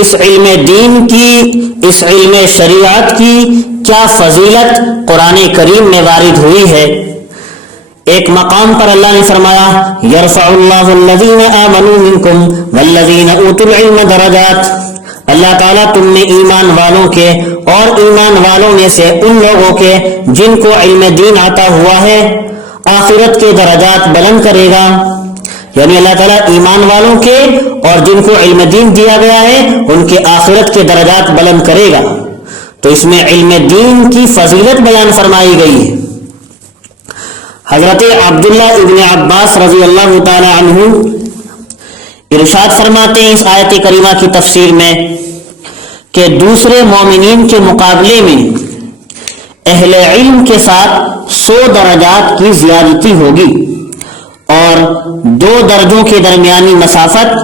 اس علم دین کی، اس علم شریعت کی کیا فضیلت قرآن کریم میں وارد ہوئی ہے۔ ایک مقام پر اللہ نے فرمایا یرفع اللہ الذین آمنوا منکم والذین اوتوا العلم درجات، اللہ تعالیٰ تم نے ایمان والوں کے اور ایمان والوں میں سے ان لوگوں کے جن کو علم دین عطا ہوا ہے آخرت کے درجات بلند کرے گا، یعنی اللہ تعالیٰ ایمان والوں کے اور جن کو علم دین دیا گیا ہے ان کے آخرت کے درجات بلند کرے گا۔ تو اس میں علم دین کی فضیلت بیان فرمائی گئی ہے۔ حضرت عبداللہ ابن عباس رضی اللہ تعالی عنہ ارشاد فرماتے ہیں اس آیت کریمہ کی تفسیر میں کہ دوسرے مومنین کے مقابلے میں اہل علم کے ساتھ 100 درجات کی زیادتی ہوگی اور 2 درجوں کے درمیانی مسافت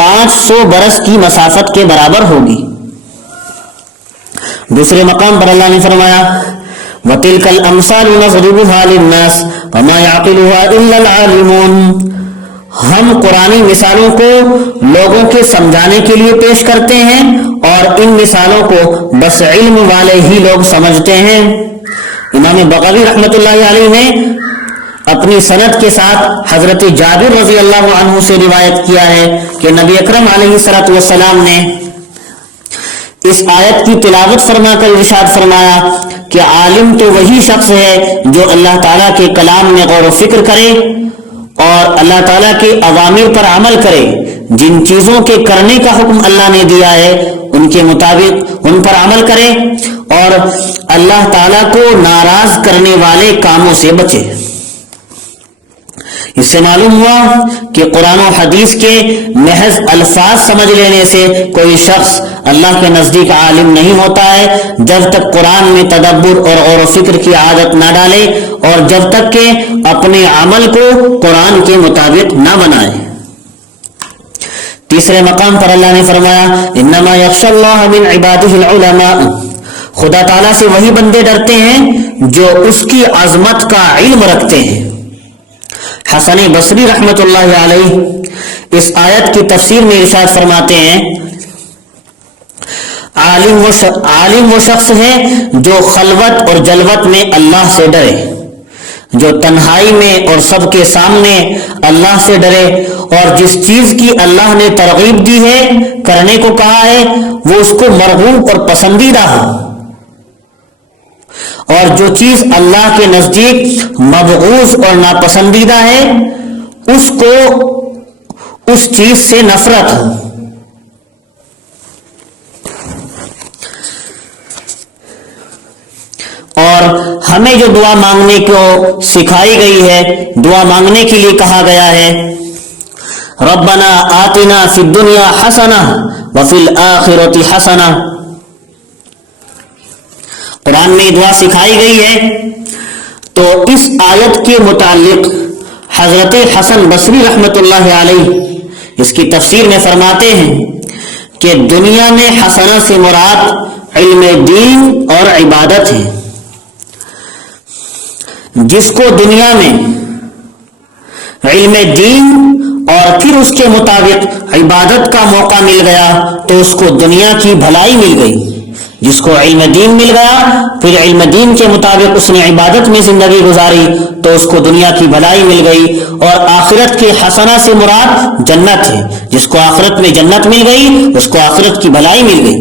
500 برس کی مسافت کے برابر ہوگی۔ دوسرے مقام پر اللہ نے فرمایا وَتِلْكَ الْأَمْثَالُ نَضْرِبُهَا لِلنَّاسِ وَمَا يَعْقِلُهَا إِلَّا الْعَالِمُونَ، ہم قرآنی مثالوں کو لوگوں کے سمجھانے کے لیے پیش کرتے ہیں اور ان مثالوں کو بس علم والے ہی لوگ سمجھتے ہیں۔ امام بغوی رحمۃ اللہ علیہ نے اپنی سند کے ساتھ حضرت جابر رضی اللہ عنہ سے روایت کیا ہے کہ نبی اکرم علیہ الصلوۃ والسلام نے اس آیت کی تلاوت فرما کر ارشاد فرمایا کہ عالم تو وہی شخص ہے جو اللہ تعالیٰ کے کلام میں غور و فکر کرے اور اللہ تعالیٰ کے اوامر پر عمل کرے، جن چیزوں کے کرنے کا حکم اللہ نے دیا ہے ان کے مطابق ان پر عمل کرے اور اللہ تعالیٰ کو ناراض کرنے والے کاموں سے بچے۔ اس سے معلوم ہوا کہ قرآن و حدیث کے محض الفاظ سمجھ لینے سے کوئی شخص اللہ کے نزدیک عالم نہیں ہوتا ہے جب تک قرآن میں تدبر اور غور و فکر کی عادت نہ ڈالے اور جب تک کہ اپنے عمل کو قرآن کے مطابق نہ بنائے۔ تیسرے مقام پر اللہ نے فرمایا انما یخشی اللہ من عبادہ العلماء، خدا تعالیٰ سے وہی بندے ڈرتے ہیں جو اس کی عظمت کا علم رکھتے ہیں۔ حسن بصری رحمۃ اللہ علیہ اس آیت کی تفسیر میں ارشاد فرماتے ہیں عالم وہ شخص ہے جو خلوت اور جلوت میں اللہ سے ڈرے، جو تنہائی میں اور سب کے سامنے اللہ سے ڈرے اور جس چیز کی اللہ نے ترغیب دی ہے کرنے کو کہا ہے وہ اس کو مرغوب اور پسندیدہ ہو، اور جو چیز اللہ کے نزدیک مبغوض اور ناپسندیدہ ہے اس کو اس چیز سے نفرت ہو۔ اور ہمیں جو دعا مانگنے کو سکھائی گئی ہے، دعا مانگنے کے لیے کہا گیا ہے ربنا آتنا فی الدنیا حسنہ وفی الآخرۃ حسنہ، قرآن میں دعا سکھائی گئی ہے۔ تو اس آیت کے متعلق حضرت حسن بصری رحمۃ اللہ علیہ اس کی تفسیر میں فرماتے ہیں کہ دنیا میں حسنہ سے مراد علم دین اور عبادت ہے۔ جس کو دنیا میں علم دین اور پھر اس کے مطابق عبادت کا موقع مل گیا تو اس کو دنیا کی بھلائی مل گئی، جس کو علم دین مل گیا پھر علم دین کے مطابق اس نے عبادت میں زندگی گزاری تو اس کو دنیا کی بھلائی مل گئی۔ اور آخرت کے حسنہ سے مراد جنت ہے، جس کو آخرت میں جنت مل گئی اس کو آخرت کی بھلائی مل گئی۔